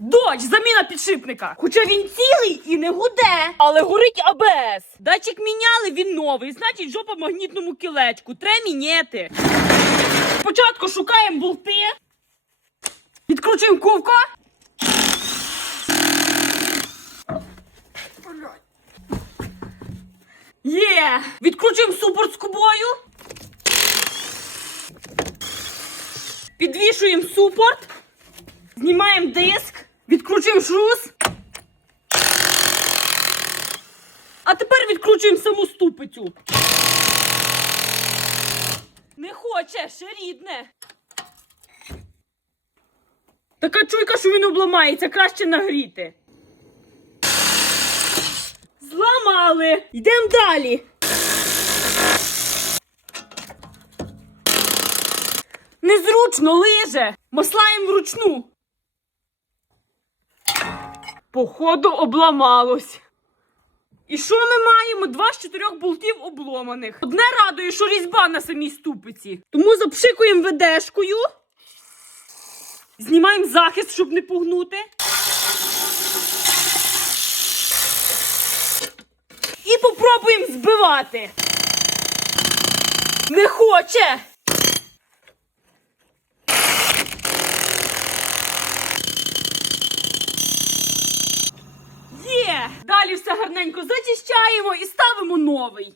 Дощ, заміна підшипника. Хоча він цілий і не гуде, але горить АБС. Датчик міняли, він новий, значить жопа в магнітному кілечку. Треба міняти. Спочатку шукаємо болти. Відкручуємо ковка. Є! Відкручуємо супорт з кубою. Підвішуємо супорт. Знімаємо диск. Відкручуємо шрус. А тепер відкручуємо саму ступицю. Не хоче, ще рідне. Така чуйка, що він обламається, краще нагріти. Зламали. Йдемо далі. Незручно лиже. Маслаємо вручну. Походу обламалось. І що ми маємо? Два з чотирьох болтів обломаних. Одне радує, що різьба на самій ступиці. Тому запшикуємо ведешкою. Знімаємо захист, щоб не погнути. І попробуємо збивати. Не хоче. Є! Далі все гарненько зачищаємо і ставимо новий.